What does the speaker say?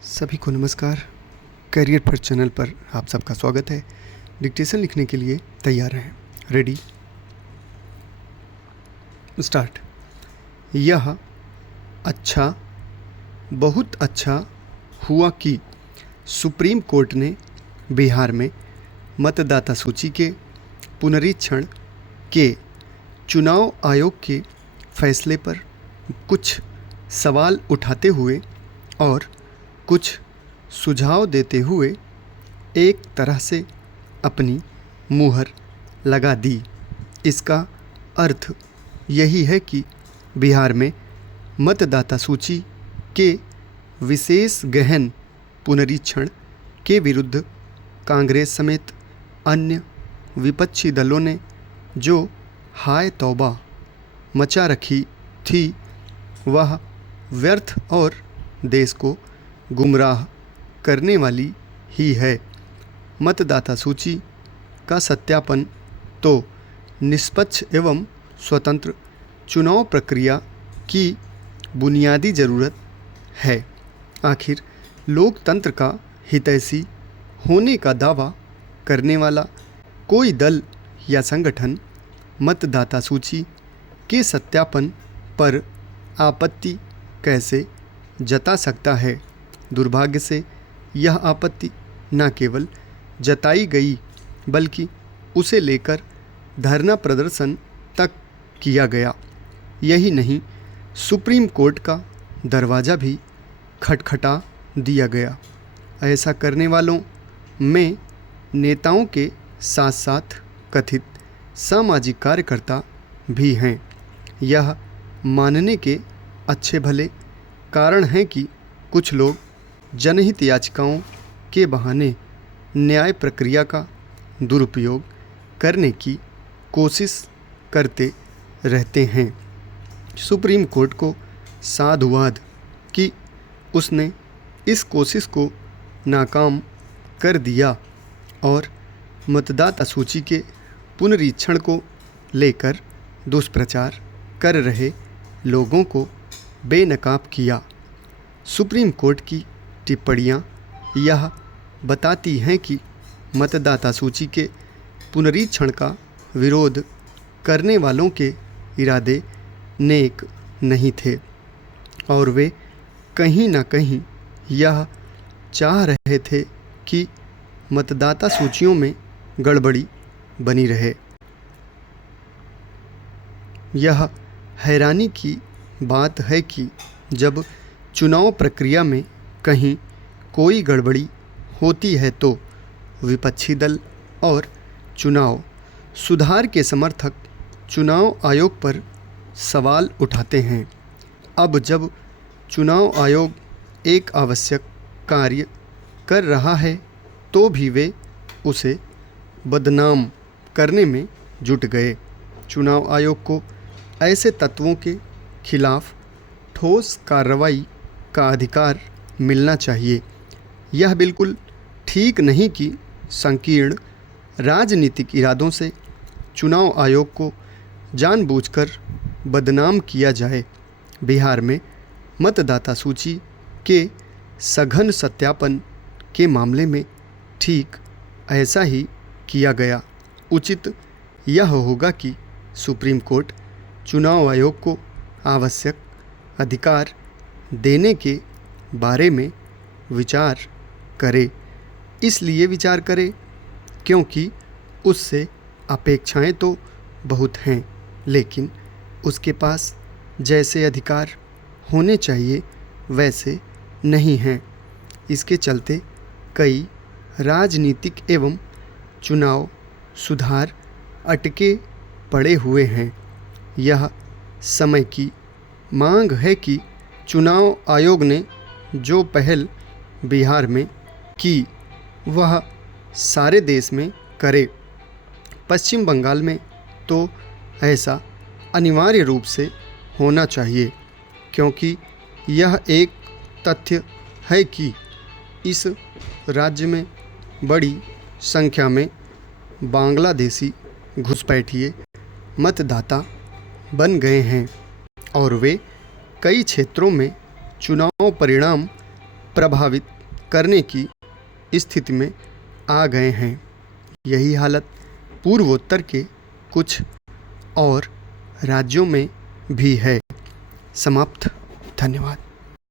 सभी को नमस्कार। करियर फर्स्ट चैनल पर आप सबका स्वागत है। डिक्टेशन लिखने के लिए तैयार हैं। Ready start. यह अच्छा, बहुत अच्छा हुआ कि सुप्रीम कोर्ट ने बिहार में मतदाता सूची के पुनरीक्षण के चुनाव आयोग के फैसले पर कुछ सवाल उठाते हुए और कुछ सुझाव देते हुए एक तरह से अपनी मुहर लगा दी। इसका अर्थ यही है कि बिहार में मतदाता सूची के विशेष गहन पुनरीक्षण के विरुद्ध कांग्रेस समेत अन्य विपक्षी दलों ने जो हाय तौबा मचा रखी थी वह व्यर्थ और देश को गुमराह करने वाली ही है। मतदाता सूची का सत्यापन तो निष्पक्ष एवं स्वतंत्र चुनाव प्रक्रिया की बुनियादी ज़रूरत है। आखिर लोकतंत्र का हितैषी होने का दावा करने वाला कोई दल या संगठन मतदाता सूची के सत्यापन पर आपत्ति कैसे जता सकता है। दुर्भाग्य से यह आपत्ति न केवल जताई गई बल्कि उसे लेकर धरना प्रदर्शन तक किया गया। यही नहीं, सुप्रीम कोर्ट का दरवाज़ा भी खटखटा दिया गया। ऐसा करने वालों में नेताओं के साथ साथ कथित सामाजिक कार्यकर्ता भी हैं। यह मानने के अच्छे भले कारण हैं कि कुछ लोग जनहित याचिकाओं के बहाने न्याय प्रक्रिया का दुरुपयोग करने की कोशिश करते रहते हैं। सुप्रीम कोर्ट को साधुवाद कि उसने इस कोशिश को नाकाम कर दिया और मतदाता सूची के पुनरीक्षण को लेकर दुष्प्रचार कर रहे लोगों को बेनकाब किया। सुप्रीम कोर्ट की टिप्पणियां यह बताती हैं कि मतदाता सूची के पुनरीक्षण का विरोध करने वालों के इरादे नेक नहीं थे और वे कहीं न कहीं यह चाह रहे थे कि मतदाता सूचियों में गड़बड़ी बनी रहे। यह हैरानी की बात है कि जब चुनाव प्रक्रिया में कहीं कोई गड़बड़ी होती है तो विपक्षी दल और चुनाव सुधार के समर्थक चुनाव आयोग पर सवाल उठाते हैं। अब जब चुनाव आयोग एक आवश्यक कार्य कर रहा है तो भी वे उसे बदनाम करने में जुट गए। चुनाव आयोग को ऐसे तत्वों के खिलाफ ठोस कार्रवाई का अधिकार मिलना चाहिए। यह बिल्कुल ठीक नहीं कि संकीर्ण राजनीतिक इरादों से चुनाव आयोग को जानबूझकर बदनाम किया जाए। बिहार में मतदाता सूची के सघन सत्यापन के मामले में ठीक ऐसा ही किया गया। उचित यह होगा कि सुप्रीम कोर्ट चुनाव आयोग को आवश्यक अधिकार देने के बारे में विचार करे। इसलिए विचार करे क्योंकि उससे अपेक्षाएं तो बहुत हैं, लेकिन उसके पास जैसे अधिकार होने चाहिए वैसे नहीं हैं। इसके चलते कई राजनीतिक एवं चुनाव सुधार अटके पड़े हुए हैं। यह समय की मांग है कि चुनाव आयोग ने जो पहल बिहार में की वह सारे देश में करे। पश्चिम बंगाल में तो ऐसा अनिवार्य रूप से होना चाहिए, क्योंकि यह एक तथ्य है कि इस राज्य में बड़ी संख्या में बांग्लादेशी घुसपैठिए मतदाता बन गए हैं और वे कई क्षेत्रों में चुनाव परिणाम प्रभावित करने की स्थिति में आ गए हैं। यही हालत पूर्वोत्तर के कुछ और राज्यों में भी है। समाप्त। धन्यवाद।